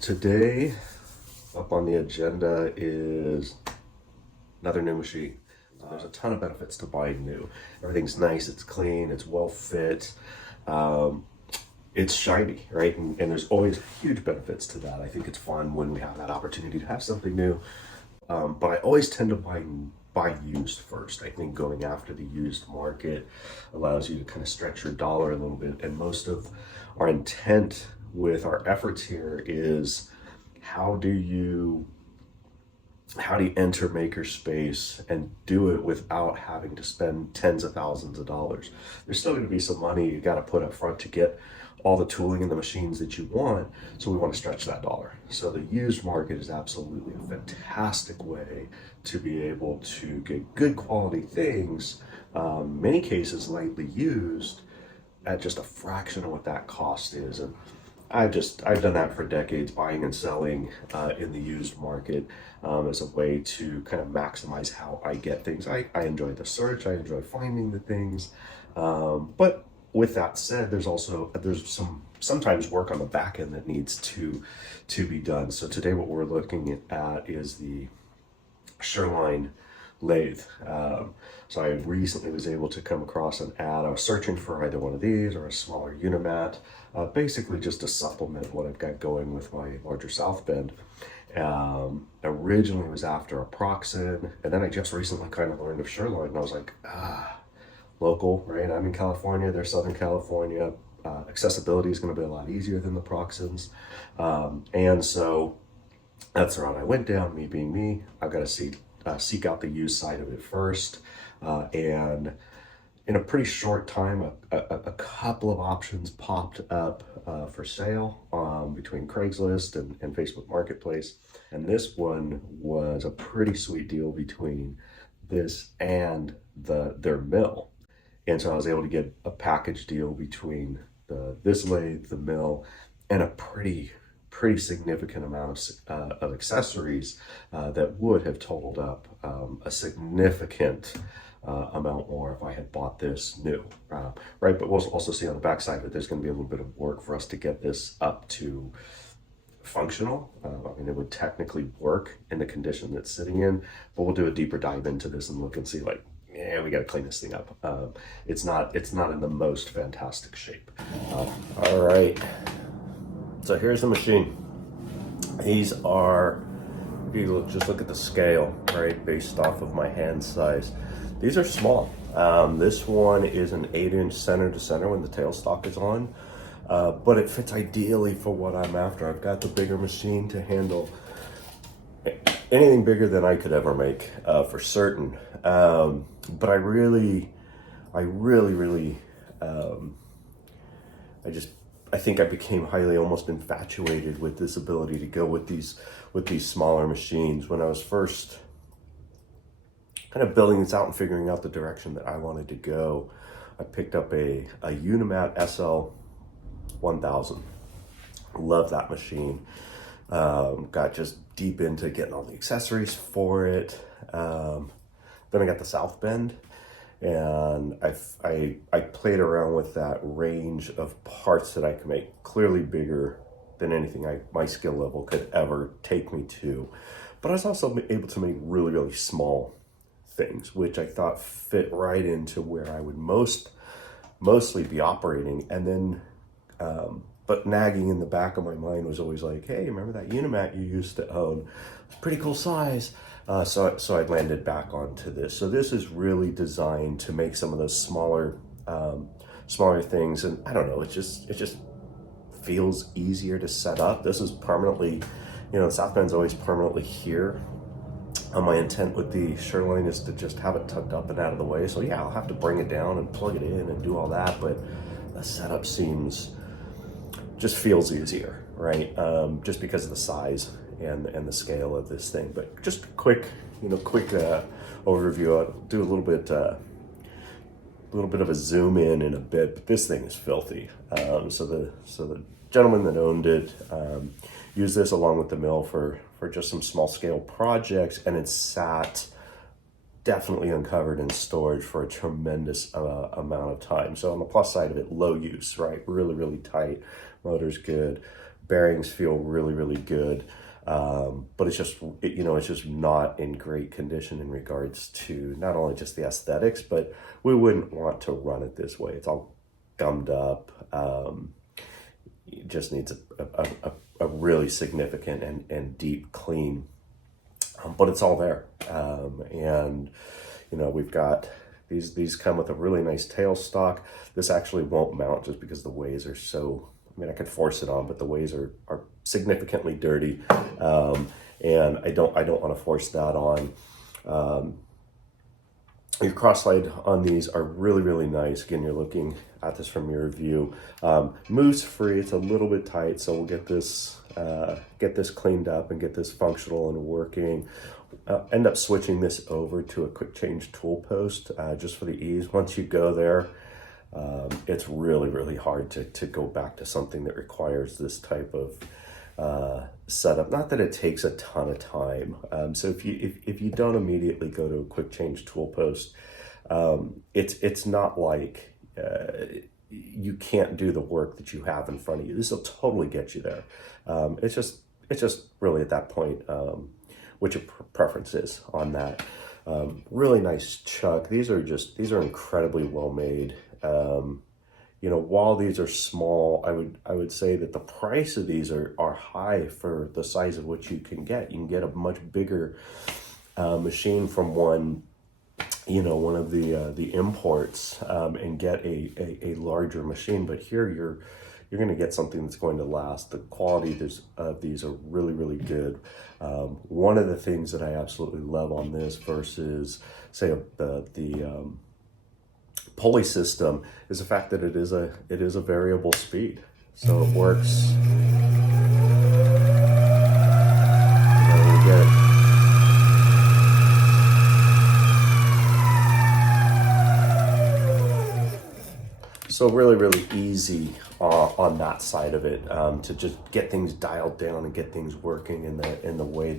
Today, up on the agenda is another new machine. There's a ton of benefits to buying new. Everything's nice, it's clean, it's well fit, it's shiny, right? And there's always huge benefits to that. I think it's fun when we have that opportunity to have something new. But I always tend to buy used first. I think going after the used market allows you to kind of stretch your dollar a little bit. And most of our intent with our efforts here is how do you enter makerspace and do it without having to spend tens of thousands of dollars. There's still going to be some money you got to put up front to get all the tooling and the machines that you want, so we want to stretch that dollar. So the used market is absolutely a fantastic way to be able to get good quality things, many cases lightly used, at just a fraction of what that cost is. And I've done that for decades, buying and selling in the used market as a way to kind of maximize how I get things. I enjoy the search, I enjoy finding the things, but with that said, there's sometimes work on the back end that needs to be done. So today what we're looking at is the Sherline Lathe. So I recently was able to come across an ad. I was searching for either one of these or a smaller Unimat, basically just to supplement what I've got going with my larger South Bend. Originally it was after approx, and then I just recently kind of learned of Sherline, and I was like, local, right? I'm in California, they're Southern California. Accessibility is going to be a lot easier than the Proxons. And so that's the route I went down. Me being me, I've got to seek out the used side of it first. And in a pretty short time, a couple of options popped up for sale between Craigslist and Facebook Marketplace. And this one was a pretty sweet deal between this and their mill. And so I was able to get a package deal between this lathe, the mill, and a pretty significant amount of accessories that would have totaled up a significant amount more if I had bought this new, right? But we'll also see on the backside of it, there's going to be a little bit of work for us to get this up to functional. I mean, it would technically work in the condition that's sitting in, but we'll do a deeper dive into this and look and see, like, yeah, we got to clean this thing up. It's not in the most fantastic shape. All right, so here's the machine. These are, if you just look at the scale, right, based off of my hand size, these are small. This one is an 8-inch center to center when the tailstock is on, but it fits ideally for what I'm after. I've got the bigger machine to handle anything bigger than I could ever make, for certain. But I think I became highly almost infatuated with this ability to go with these smaller machines. When I was first kind of building this out and figuring out the direction that I wanted to go, I picked up a Unimat SL 1000. Love that machine. Got just deep into getting all the accessories for it. Then I got the South Bend, and I played around with that range of parts that I could make, clearly bigger than anything my skill level could ever take me to. But I was also able to make really small things, which I thought fit right into where I would mostly be operating. And then, but nagging in the back of my mind was always like, hey, remember that Unimat you used to own? Pretty cool size. So I landed back onto this. So this is really designed to make some of those smaller things. And I don't know, it just feels easier to set up. This is permanently, the South Bend's always permanently here. My intent with the Sherline is to just have it tucked up and out of the way. So yeah, I'll have to bring it down and plug it in and do all that, but the setup just feels easier, right? Just because of the size and the scale of this thing. But just a quick overview. I'll do a little bit of a zoom in a bit, but this thing is filthy. So the gentleman that owned it used this along with the mill for just some small scale projects, and it sat definitely uncovered in storage for a tremendous amount of time. So on the plus side of it, low use, right? Really tight, motor's good, bearings feel really, really good. But it's just, it's just not in great condition in regards to not only just the aesthetics, but we wouldn't want to run it this way. It's all gummed up. It just needs a really significant and deep clean, but it's all there. And we've got these come with a really nice tailstock. This actually won't mount just because the ways are so, I could force it on, but the ways are significantly dirty. And I don't want to force that on. Your cross slide on these are really, really nice. Again, you're looking at this from your view. Moves free, it's a little bit tight, so we'll get this cleaned up and get this functional and working. End up switching this over to a quick change tool post just for the ease. Once you go there, it's really, really hard to go back to something that requires this type of setup. Not that it takes a ton of time. So if you don't immediately go to a quick change tool post, it's not like you can't do the work that you have in front of you. This will totally get you there. It's just really at that point what your preference is on that. Really nice chuck. These are incredibly well made. While these are small, I would say that the price of these are high for the size of what you can get. You can get a much bigger machine from one of the imports and get a larger machine. But here you're going to get something that's going to last. The quality of these are really, really good. One of the things that I absolutely love on this versus, say, the pulley system is the fact that it is a variable speed, so it works. So really, really easy on that side of it, to just get things dialed down and get things working in the way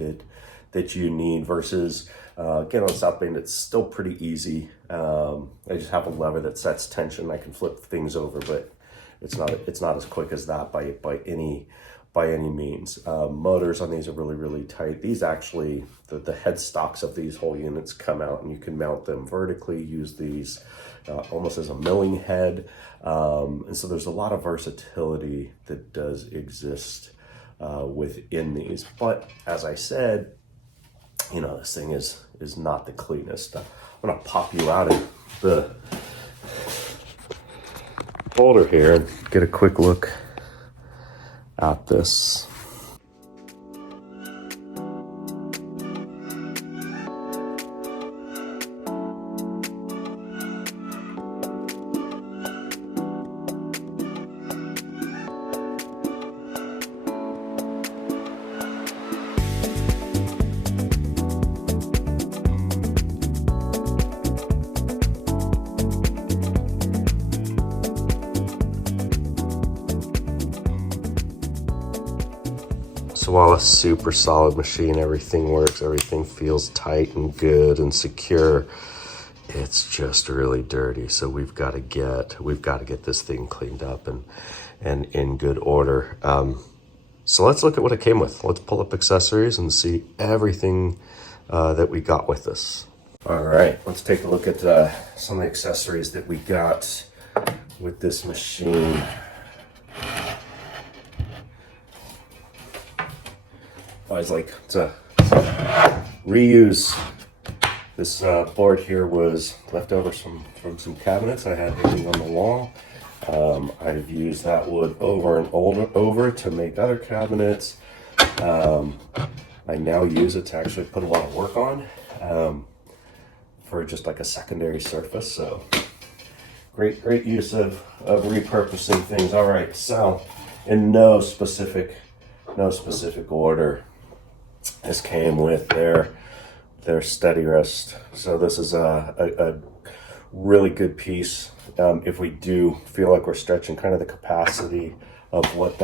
that you need, versus again on South Bend it's still pretty easy. I just have a lever that sets tension. I can flip things over, but it's not as quick as that by any means. Motors on these are really, really tight. These actually, the headstocks of these whole units come out and you can mount them vertically, use these almost as a milling head. And so there's a lot of versatility that does exist within these. But as I said, this thing is not the cleanest. I'm gonna pop you out of the folder here and get a quick look at this. So while a super solid machine, everything works, everything feels tight and good and secure, it's just really dirty. So we've got to get this thing cleaned up and in good order. So let's look at what it came with. Let's pull up accessories and see everything that we got with this. All right, let's take a look at some of the accessories that we got with this machine. I was like to reuse this board here. Was leftovers from some cabinets I had hanging on the wall. I've used that wood over and over to make other cabinets. I now use it to actually put a lot of work on for just like a secondary surface. So great use of repurposing things. All right, so in no specific order, this came with their steady rest. So this is a really good piece. If we do feel like we're stretching kind of the capacity of what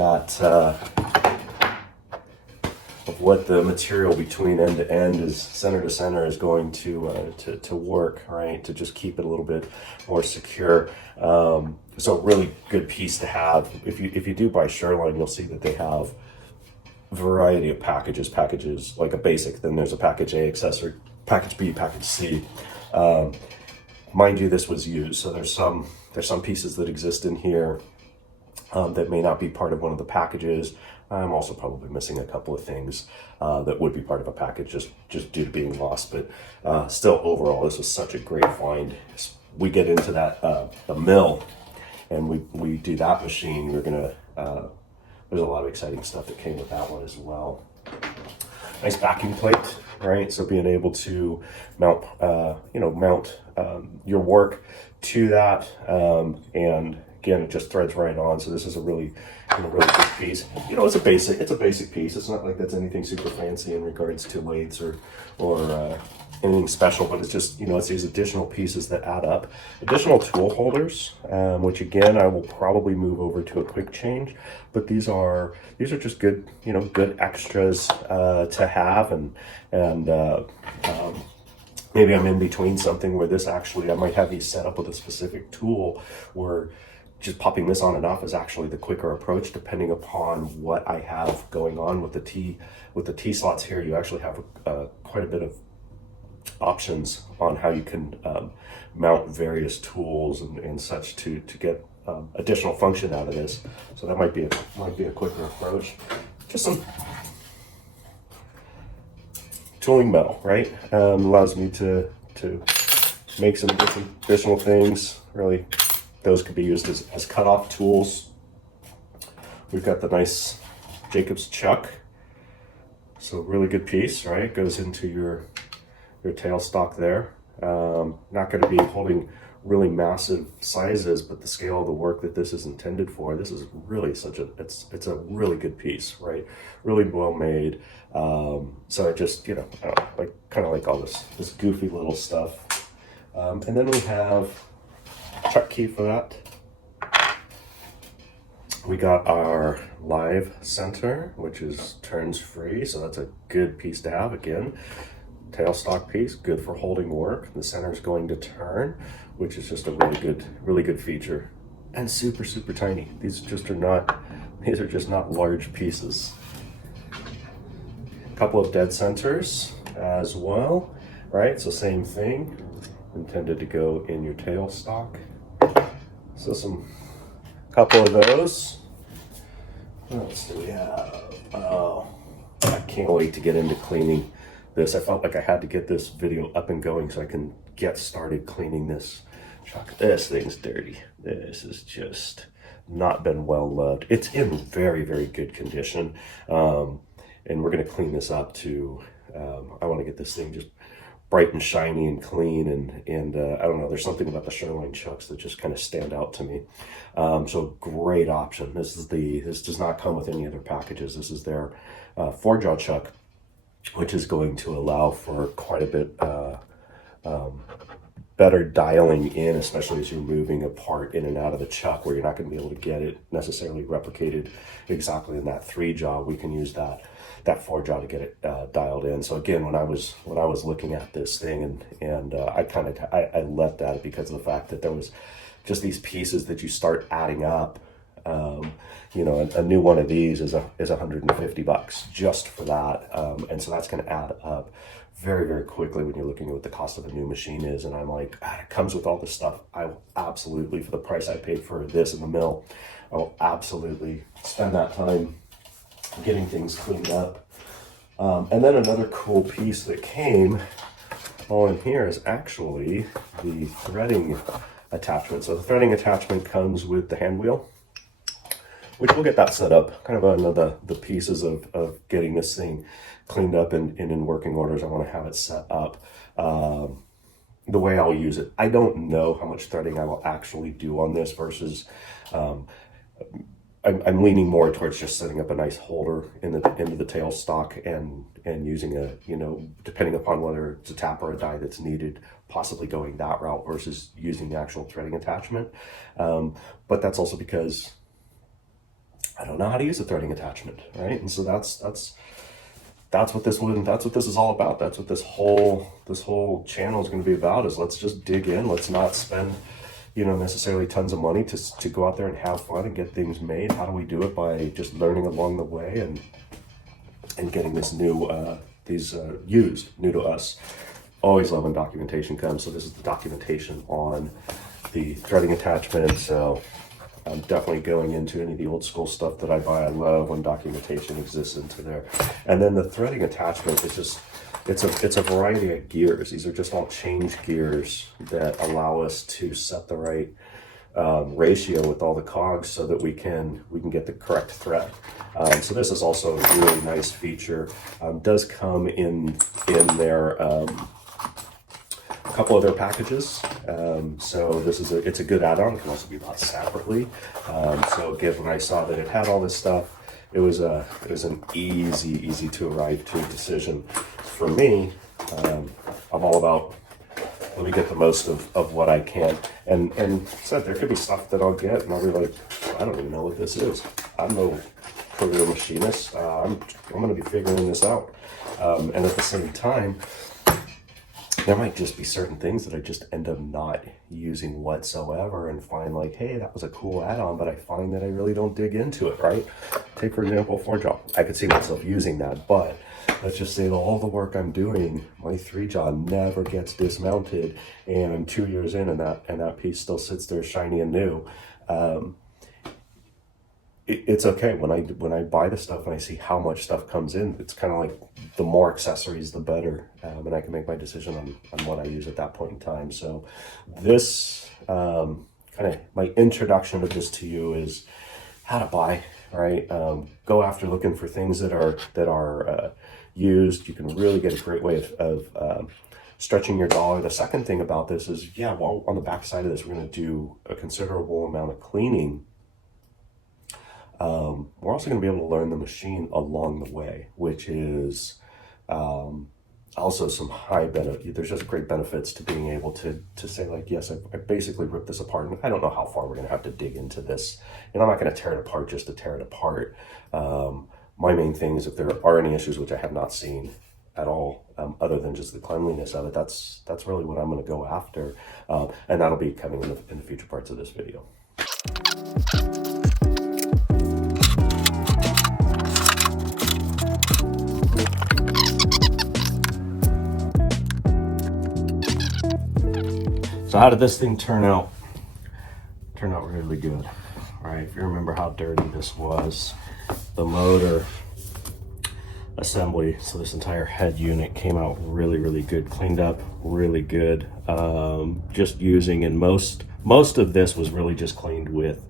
what the material between end to end is, center to center, is going to work, right? To just keep it a little bit more secure. So really good piece to have. If you do buy Sherline, you'll see that they have a variety of packages like a basic, then there's a package A accessory, package B, package C. Mind you, this was used, so there's some pieces that exist in here that may not be part of one of the packages. I'm also probably missing a couple of things that would be part of a package just due to being lost, but still overall this was such a great find. We get into that the mill and we do that machine. We're gonna there's a lot of exciting stuff that came with that one as well. Nice backing plate, right? So being able to mount your work to that, and again, it just threads right on. So this is a really good piece. It's a basic piece. It's not like that's anything super fancy in regards to lathes or anything special, but it's just, it's these additional pieces that add up. Additional tool holders, which again, I will probably move over to a quick change, but these are just good, good extras to have, and maybe I'm in between something where this actually, I might have these set up with a specific tool where just popping this on and off is actually the quicker approach, depending upon what I have going on with the T slots here. You actually have quite a bit of options on how you can mount various tools and such to get additional function out of this. So that might be a quicker approach. Just some tooling metal, right? Allows me to make some additional things. Really, those could be used as cut-off tools. We've got the nice Jacobs chuck. So really good piece, right? Goes into your tailstock there. Not going to be holding really massive sizes, but the scale of the work that this is intended for, this is really it's a really good piece, right? Really well made. So I just, kind of like all this goofy little stuff. And then we have a chuck key for that. We got our live center, which turns free, so that's a good piece to have. Again, tailstock piece, good for holding work. The center is going to turn, which is just a really good feature, and super tiny. These are just not large pieces. A couple of dead centers as well, right? So same thing, intended to go in your tailstock. So couple of those. What else do we have? Oh, I can't wait to get into cleaning this. I felt like I had to get this video up and going so I can get started cleaning this truck. This thing's dirty. This has just not been well loved. It's in very good condition, and we're going to clean this up to I want to get this thing just bright and shiny and clean, and I don't know, there's something about the Sherline chucks that just kind of stand out to me. So great option. This does not come with any other packages. This is their 4-jaw chuck, which is going to allow for quite a bit better dialing in, especially as you're moving a part in and out of the chuck, where you're not going to be able to get it necessarily replicated exactly in that 3-jaw. We can use that 4-jaw to get it dialed in. So again, when I was looking at this thing, and I leapt at it because of the fact that there was just these pieces that you start adding up. A new one of these is $150 just for that, and so that's going to add up very quickly when you're looking at what the cost of a new machine is. And I'm like, it comes with all this stuff. I will absolutely, for the price I paid for this in the mill, I will absolutely spend that time getting things cleaned up. And then another cool piece that came all in here is actually the threading attachment. So the threading attachment comes with the hand wheel, which we'll get that set up, kind of one of the pieces of getting this thing cleaned up and in working orders. I want to have it set up the way I'll use it. I don't know how much threading I will actually do on this versus I'm leaning more towards just setting up a nice holder into the tailstock and using depending upon whether it's a tap or a die that's needed, possibly going that route versus using the actual threading attachment. But that's also because I don't know how to use a threading attachment, right? And so that's that's what this is all about. That's what this whole channel is going to be about, is let's just dig in. Let's not spend, you know, necessarily tons of money to go out there and have fun and get things made. How do we do it? By just learning along the way and getting this used, new to us. Always love when documentation comes. So this is the documentation on the threading attachment. So I'm definitely going into any of the old school stuff that I buy. I love when documentation exists into there. And then the threading attachment is just, it's a variety of gears. These are just all change gears that allow us to set the right ratio with all the cogs so that we can get the correct thread. So this is also a really nice feature. Does come in their a couple of their packages. So this is it's a good add-on. It can also be bought separately. So again, when I saw that it had all this stuff, it was an easy to arrive to decision for me. I'm all about, let me get the most of what I can. And said there could be stuff that I'll get and I'll be like, I don't even know what this is. I'm no career machinist. I'm going to be figuring this out. And at the same time, there might just be certain things that I just end up not using whatsoever and find like, hey, that was a cool add-on, but I find that I really don't dig into it, right? Take, for example, 4-jaw. I could see myself using that, but let's just say that all the work I'm doing, my 3-jaw never gets dismounted, and I'm 2 years in and that piece still sits there shiny and new. It's okay when I buy the stuff and I see how much stuff comes in. It's kind of like the more accessories, the better, and I can make my decision on what I use at that point in time. So this kind of my introduction of this to you is how to buy. Right, go after looking for things that are used. You can really get a great way of stretching your dollar. The second thing about this is, well, on the back side of this, we're going to do a considerable amount of cleaning. We're also going to be able to learn the machine along the way, which is also some high benefit. There's just great benefits to being able to say like, yes, I basically ripped this apart, and I don't know how far we're going to have to dig into this. And I'm not going to tear it apart just to tear it apart. My main thing is if there are any issues, which I have not seen at all, other than just the cleanliness of it, that's really what I'm going to go after, and that'll be coming in the future parts of this video. So how did this thing turn out? Turned out really good. All right, if you remember how dirty this was, the motor assembly, so this entire head unit came out really good, cleaned up really good. Just using, and most of this was really just cleaned with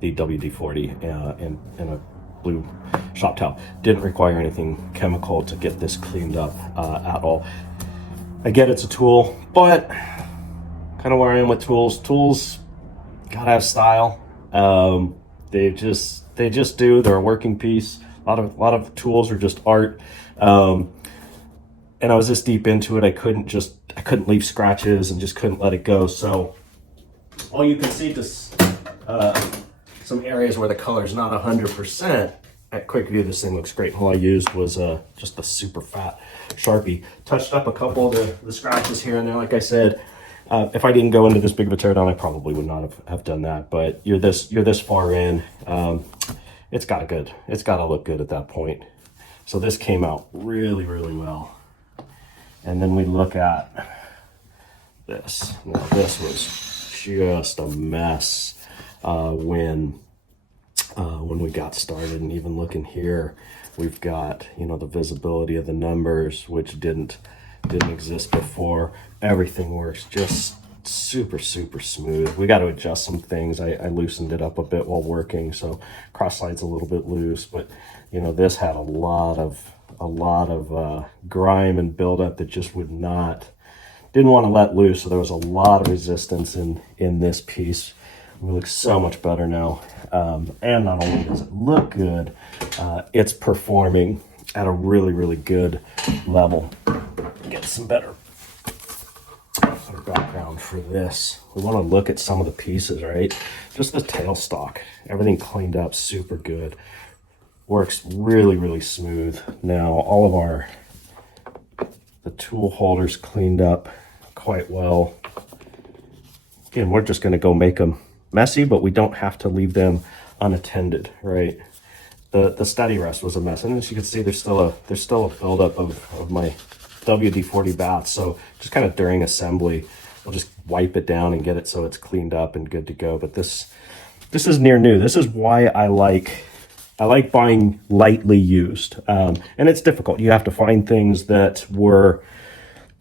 the WD-40 and a blue shop towel. Didn't require anything chemical to get this cleaned up at all. I get it's a tool, but kind of where I am with tools gotta have style. They just do. They're a working piece. A lot of tools are just art. And I was this deep into it, I couldn't leave scratches and just couldn't let it go. So all you can see just some areas where the color's not 100%. At quick view, this thing looks great. All I used was just a super fat Sharpie. Touched up a couple of the scratches here and there. Like I said, if I didn't go into this big of a teardown, I probably would not have done that. But you're this far in, it's gotta look good at that point. So this came out really well. And then we look at this. Now this was just a mess when we got started. And even looking here, we've got, the visibility of the numbers, which didn't exist before. Everything works just super smooth. We got to adjust some things. I loosened it up a bit while working, so cross slide's a little bit loose, but this had a lot of grime and buildup that just didn't want to let loose. So there was a lot of resistance in this piece. It looks so much better now, and not only does it look good, it's performing at a really good level. Get some better background for this. We want to look at some of the pieces, right? Just the tailstock, everything cleaned up super good. works really, really smooth. Now all of the tool holders cleaned up quite well. Again, we're just going to go make them messy, but we don't have to leave them unattended, right? The steady rest was a mess, and as you can see, there's still a buildup of my WD-40 bath. So just kind of during assembly, we'll just wipe it down and get it so it's cleaned up and good to go. But this is near new. This is why I like buying lightly used, and it's difficult. You have to find things that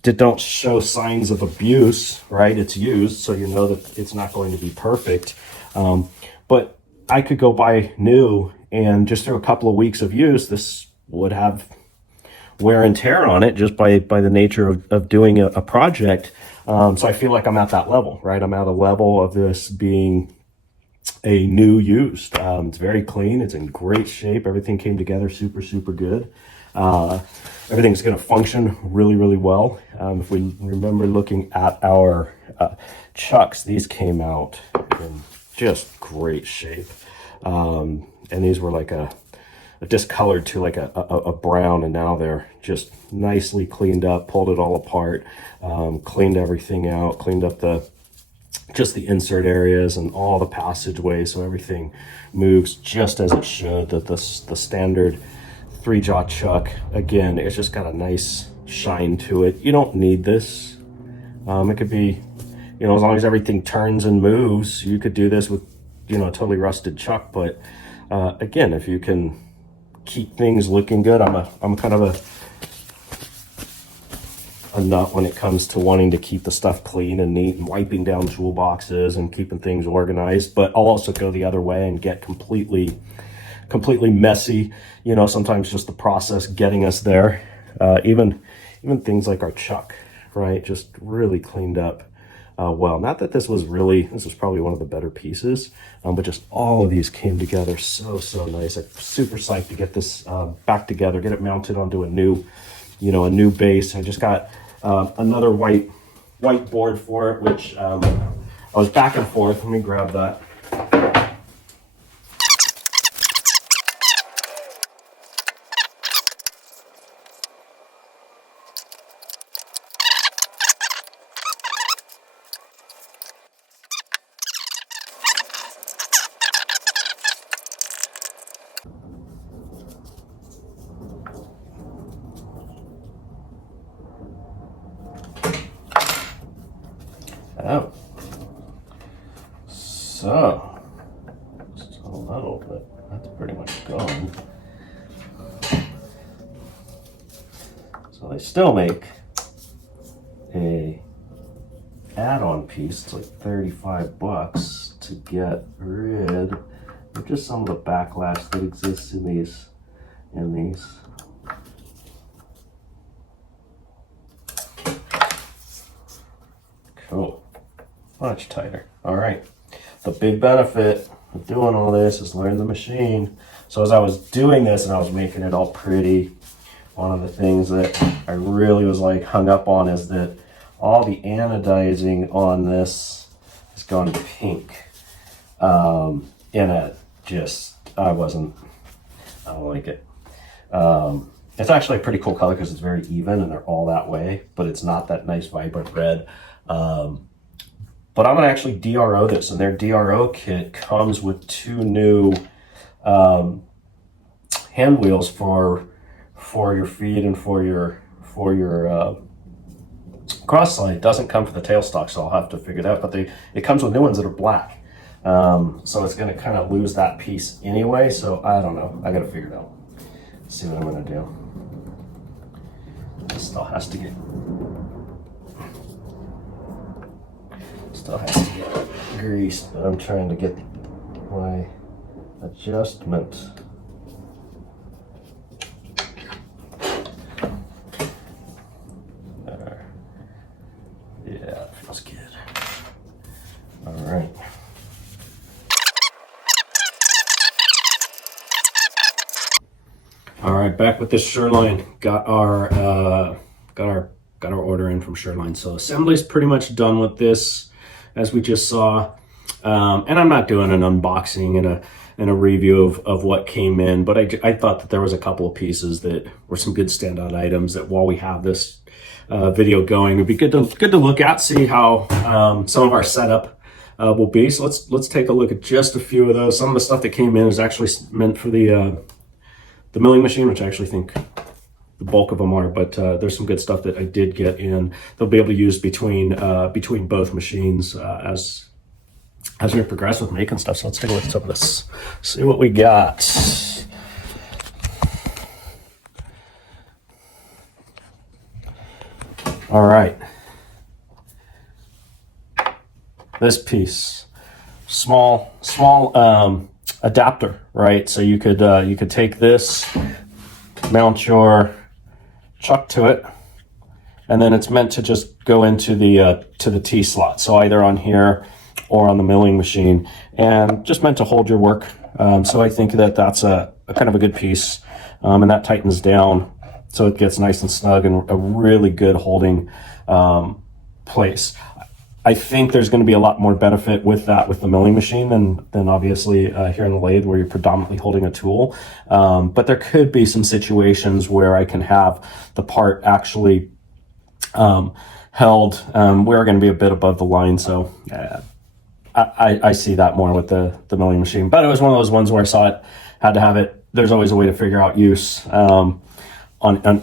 don't show signs of abuse, right? It's used, so you know that it's not going to be perfect. But I could go buy new, and just through a couple of weeks of use, this would have wear and tear on it just by the nature of doing a project. So I feel like I'm at that level, right? I'm at a level of this being a new used. It's very clean. It's in great shape. Everything came together super, super good. Everything's going to function really, really well. If we remember looking at our chucks, these came out in just great shape. And these were like a discolored to like a brown, and now they're just nicely cleaned up, pulled it all apart, cleaned everything out, cleaned up just the insert areas and all the passageways, so everything moves just as it should. The standard 3-jaw chuck, again, it's just got a nice shine to it. You don't need this. It could be, as long as everything turns and moves, you could do this with, a totally rusted chuck. But again, if you can keep things looking good, I'm kind of a nut when it comes to wanting to keep the stuff clean and neat and wiping down toolboxes and keeping things organized. But I'll also go the other way and get completely messy. Sometimes just the process getting us there. Even things like our chuck, right? Just really cleaned up well. Not that this was probably one of the better pieces, but just all of these came together so nice. I'm super psyched to get this back together, get it mounted onto a new base. I just got another white board for it, which I was back and forth. Let me grab that. Oh, so just a little bit. That's pretty much gone. So they still make a add-on piece. It's like $35 to get rid of just some of the backlash that exists in these. Cool. Much tighter. All right. The big benefit of doing all this is learn the machine. So as I was doing this and I was making it all pretty, one of the things that I really was like hung up on is that all the anodizing on this has gone pink. And it just, I don't like it. It's actually a pretty cool color because it's very even and they're all that way, but it's not that nice vibrant red. But I'm gonna actually DRO this, and their DRO kit comes with 2 new hand wheels for your feed and for your cross slide. It doesn't come for the tailstock, so I'll have to figure it out. But it comes with new ones that are black, so it's gonna kind of lose that piece anyway. So I don't know. I gotta figure it out. See what I'm gonna do. This still has to get greased, but I'm trying to get my adjustment. There. Yeah, it feels good. All right. All right, back with this Sherline. Got our order in from Sherline. So assembly's pretty much done with this, as we just saw. And I'm not doing an unboxing and a review of what came in, but I thought that there was a couple of pieces that were some good standout items that while we have this video going, it'd be good to look at, see how some of our setup will be. So let's take a look at just a few of those. Some of the stuff that came in is actually meant for the milling machine, which I actually think the bulk of them are, but there's some good stuff that I did get in. They'll be able to use between both machines as we progress with making stuff. So let's take a look at some of this, see what we got. All right, this piece, small adapter, right? So you could take this, mount your chuck to it, and then it's meant to just go into the T slot. So either on here or on the milling machine, and just meant to hold your work. So I think that that's a kind of a good piece, and that tightens down so it gets nice and snug and a really good holding place. I think there's going to be a lot more benefit with that with the milling machine than obviously here in the lathe where you're predominantly holding a tool. But there could be some situations where I can have the part actually held. We're going to be a bit above the line, so I see that more with the milling machine. But it was one of those ones where I saw it, had to have it. There's always a way to figure out use on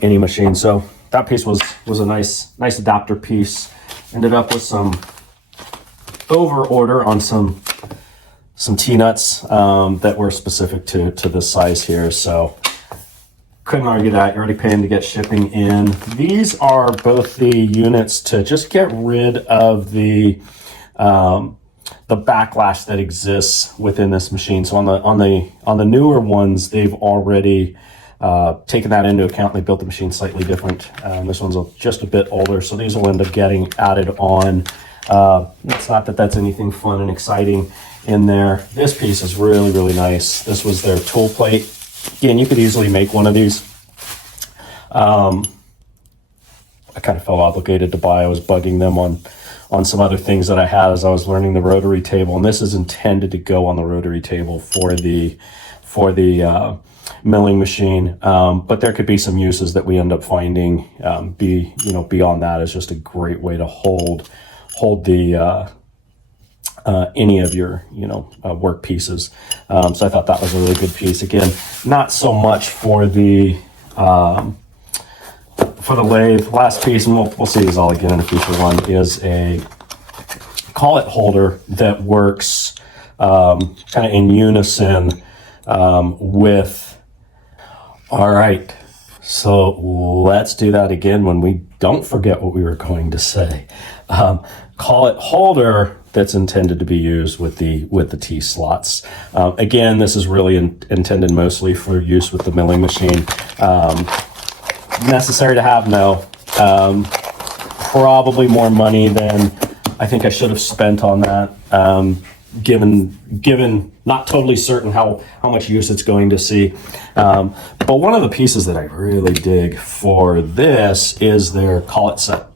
any machine. So that piece was a nice adapter piece. Ended up with some over order on some T-nuts that were specific to this size here. So couldn't argue that. You're already paying to get shipping in. These are both the units to just get rid of the backlash that exists within this machine. So on the newer ones, they've already taken that into account. They built the machine slightly different. This one's just a bit older, so these will end up getting added on. It's not that that's anything fun and exciting in there. This piece is really, really nice. This was their tool plate. Again, you could easily make one of these. I kind of felt obligated to buy. I was bugging them on some other things that I had as I was learning the rotary table, and this is intended to go on the rotary table for the milling machine, but there could be some uses that we end up finding beyond that. Is just a great way to hold the any of your work pieces. So I thought that was a really good piece. Again, not so much for the lathe. Last piece, and we'll see these all again in a future one, is a collet holder that works kind of in unison with. All right, so let's do that again when we don't forget what we were going to say. Collet holder that's intended to be used with the T slots. Again, this is really intended mostly for use with the milling machine. Necessary to have? No. Probably more money than I think I should have spent on that. Given not totally certain how much use it's going to see. But one of the pieces that I really dig for this is their collet set.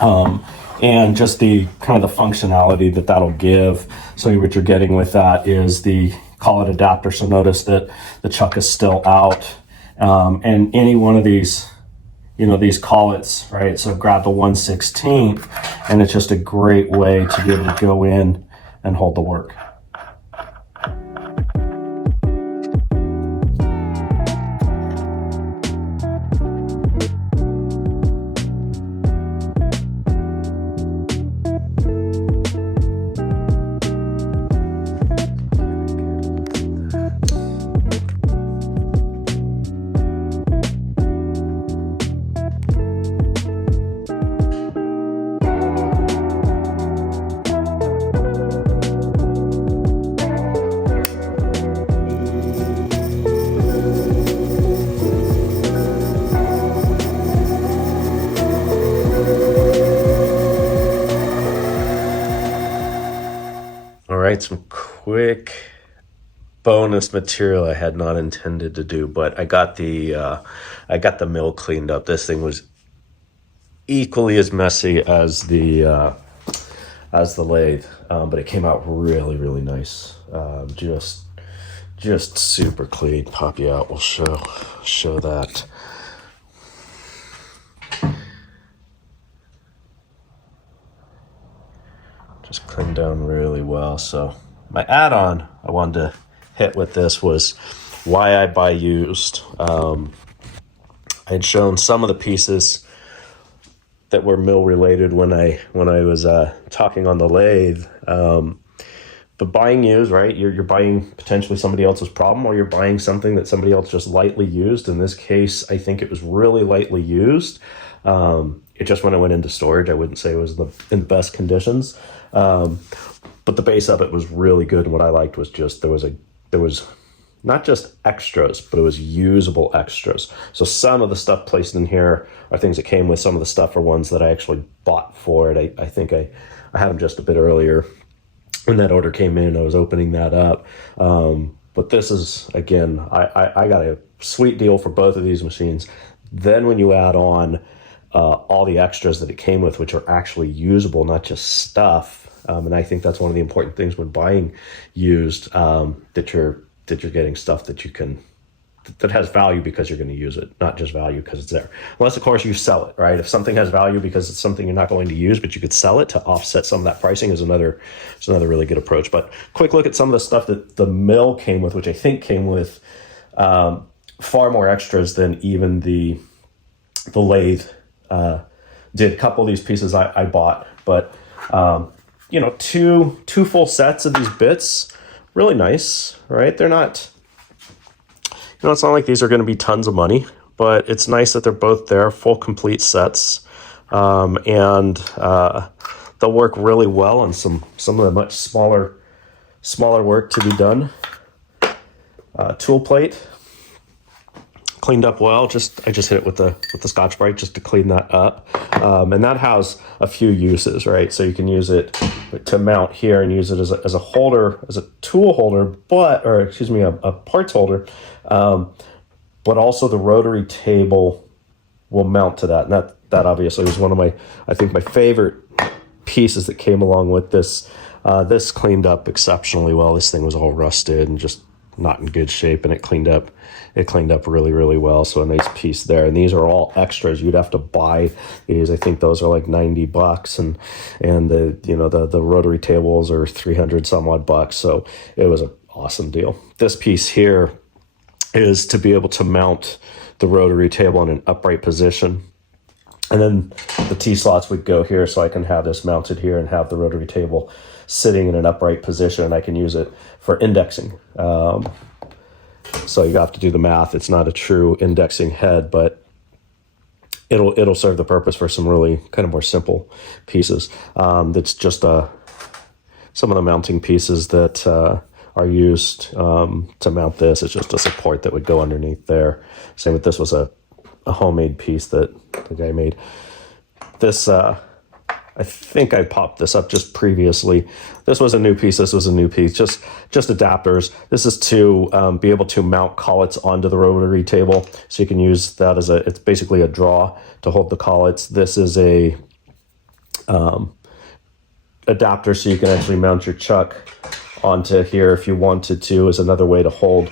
And just the kind of the functionality that that'll give. So what you're getting with that is the collet adapter. So notice that the chuck is still out. And any one of these, these collets, right? So grab the 1/16, and it's just a great way to be able to go in and hold the work. Some quick bonus material I had not intended to do, but I got the mill cleaned up. This thing was equally as messy as the as the lathe, but it came out really, really nice. Just super clean. Pop you out. We'll show that. Just cleaned down really well. So my add-on I wanted to hit with this was why I buy used. I had shown some of the pieces that were mill related when I was talking on the lathe. But buying used, right? You're buying potentially somebody else's problem, or you're buying something that somebody else just lightly used. In this case, I think it was really lightly used. It just when it went into storage, I wouldn't say it was in the best conditions. But the base of it was really good. And what I liked was just there was not just extras, but it was usable extras. So some of the stuff placed in here are things that came with. Some of the stuff are ones that I actually bought for it. I think I had them just a bit earlier. When that order came in, I was opening that up. But this is, again, I got a sweet deal for both of these machines. Then when you add on all the extras that it came with, which are actually usable, not just stuff, and I think that's one of the important things when buying used, that you're getting stuff that you can, that has value because you're going to use it, not just value because it's there. Unless, of course, you sell it, right? If something has value because it's something you're not going to use, but you could sell it to offset some of that pricing is another really good approach. But quick look at some of the stuff that the mill came with, which I think came with far more extras than even the lathe did. A couple of these pieces I bought, but two full sets of these bits, really nice, right? They're not, it's not like these are going to be tons of money, but it's nice that they're both there, full complete sets, and they'll work really well on some of the much smaller work to be done. Tool plate cleaned up well. I just hit it with the Scotch-Brite just to clean that up, and that has a few uses, right? So you can use it to mount here and use it as a holder, as a tool holder, a parts holder. But also the rotary table will mount to that. And that obviously was one of my favorite pieces that came along with this. This cleaned up exceptionally well. This thing was all rusted and just not in good shape, and it cleaned up really, really well. So a nice piece there. And these are all extras. You'd have to buy these. I think those are like $90, and the rotary tables are 300 some odd bucks. So it was an awesome deal. This piece here is to be able to mount the rotary table in an upright position. And then the T-slots would go here, so I can have this mounted here and have the rotary table sitting in an upright position, and I can use it for indexing. So you have to do the math. It's not a true indexing head, but it'll serve the purpose for some really kind of more simple pieces. That's just some of the mounting pieces that are used to mount this. It's just a support that would go underneath there. Same with this was a homemade piece that the guy made. This, I think I popped this up just previously. This was a new piece. Just adapters. This is to be able to mount collets onto the rotary table. So you can use that it's basically a draw to hold the collets. This is a adapter, so you can actually mount your chuck onto here if you wanted to, is another way to hold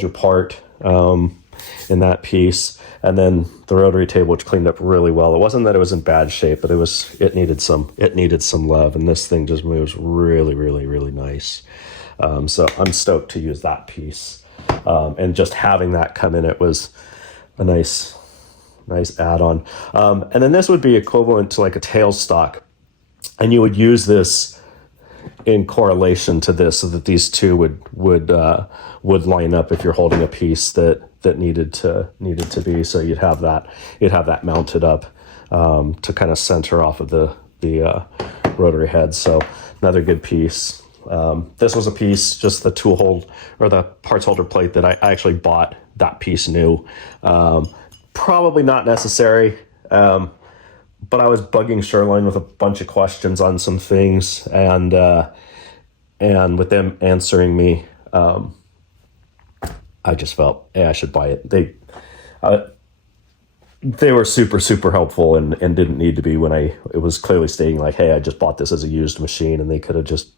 your part in that piece. And then the rotary table, which cleaned up really well. It wasn't that it was in bad shape, but it needed some love, and this thing just moves really, really, really nice. So I'm stoked to use that piece, and just having that come in, it was a nice add-on. And then this would be equivalent to like a tailstock, and you would use this in correlation to this, so that these two would line up if you're holding a piece that needed to be. So you'd have that mounted up to kind of center off of the rotary head. So another good piece. This was a piece, just the tool hold or the parts holder plate that I actually bought that piece new. Probably not necessary, but I was bugging Sherline with a bunch of questions on some things, and with them answering me, I just felt, I should buy it. they were super helpful and didn't need to be when it was clearly stating like, hey, I just bought this as a used machine, and they could have just,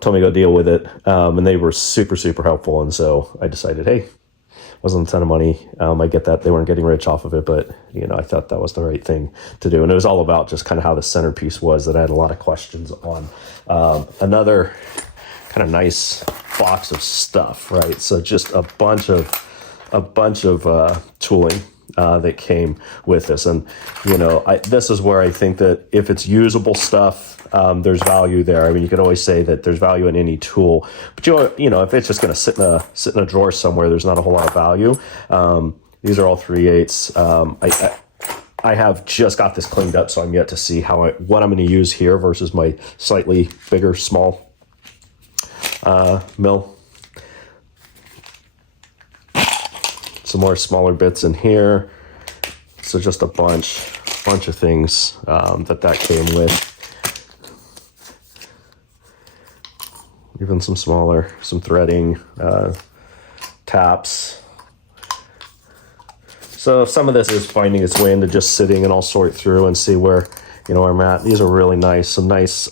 told me to go deal with it. And they were super helpful. And so I decided, hey, wasn't a ton of money. I get that they weren't getting rich off of it, but I thought that was the right thing to do. And it was all about just kind of how the centerpiece was that I had a lot of questions on. Another kind of nice box of stuff, right? So just a bunch of tooling that came with this. And, this is where I think that if it's usable stuff, there's value there. I mean, you could always say that there's value in any tool, but if it's just going to sit in a drawer somewhere, there's not a whole lot of value. These are all 3/8. I have just got this cleaned up, so I'm yet to see what I'm going to use here versus my slightly bigger, small mill. Some more smaller bits in here. So just a bunch of things that came with. Even some threading, taps. So some of this is finding its way into just sitting, and I'll sort through and see where I'm at. These are really nice. Some nice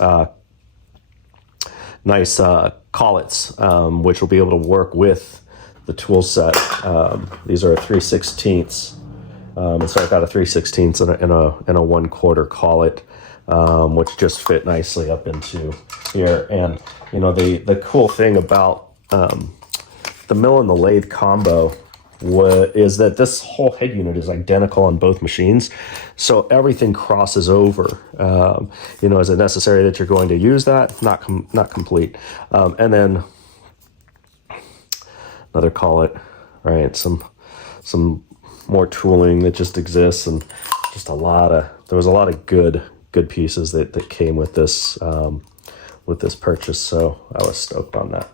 collets, which will be able to work with the tool set. These are 3/16. And so I've got a 3/16 and a 1/4 collet, which just fit nicely up into here. And the cool thing about the mill and the lathe combo is that this whole head unit is identical on both machines, so everything crosses over. Is it necessary that you're going to use that? Not complete. And then another collet, right? Some more tooling that just exists, and just there was a lot of good pieces that came with this purchase. So I was stoked on that.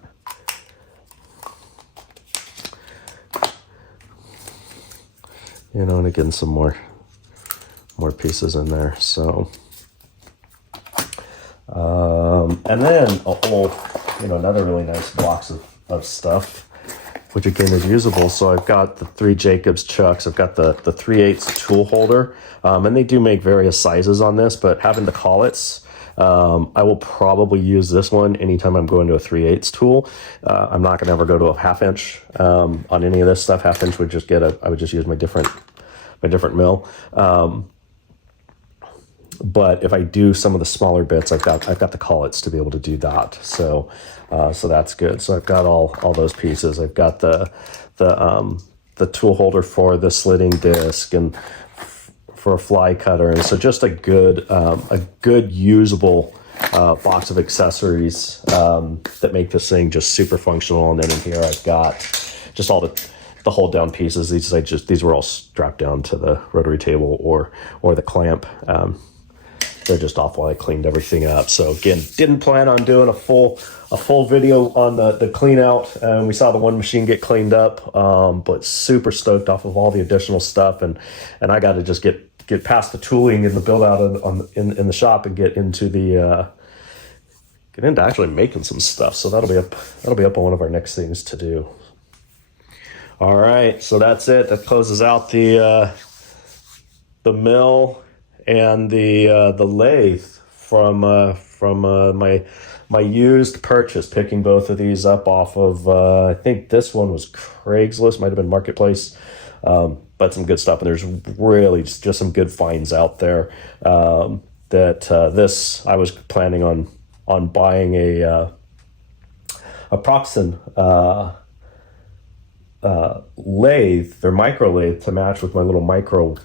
And again, some more pieces in there. So, and then a whole, another really nice box of stuff, which again is usable. So I've got the 3 Jacobs chucks. I've got the 3/8 tool holder, and they do make various sizes on this, but having the collets, I will probably use this one anytime I'm going to a 3/8 tool. I'm not going to ever go to a 1/2 inch on any of this stuff. 1/2 inch would just I would just use my different mill. But if I do some of the smaller bits, I've got the collets to be able to do that. So that's good. So I've got all those pieces. I've got the tool holder for the slitting disc and for a fly cutter, and so just a good usable box of accessories that make this thing just super functional. And then in here I've got just all the hold down pieces. These were all strapped down to the rotary table or the clamp. They're just off while I cleaned everything up. So again, didn't plan on doing a full video on the clean out. We saw the one machine get cleaned up, but super stoked off of all the additional stuff. And I got to just get past the tooling and the build out in the shop and get into actually making some stuff. So that'll be up on one of our next things to do. All right, so that's it. That closes out the mill and the lathe from my used purchase. Picking both of these up off of I think this one was Craigslist, might have been Marketplace, but some good stuff. And there's really just some good finds out there. This I was planning on buying a approx lathe, their micro lathe, to match with my little micro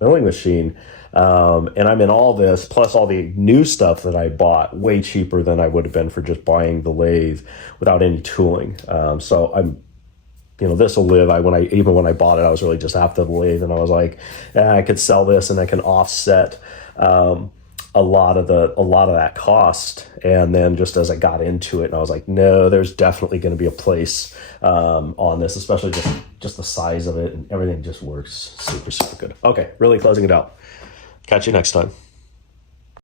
milling machine. And I'm in all this, plus all the new stuff that I bought, way cheaper than I would have been for just buying the lathe without any tooling. So I'm, this will live. Even when I bought it, I was really just after the lathe, and I was like, I could sell this and I can offset a lot of that cost. And then just as I got into it, and I was like, no, there's definitely going to be a place on this, especially just the size of it, and everything just works super, super good. Okay, really closing it out. Catch you next time.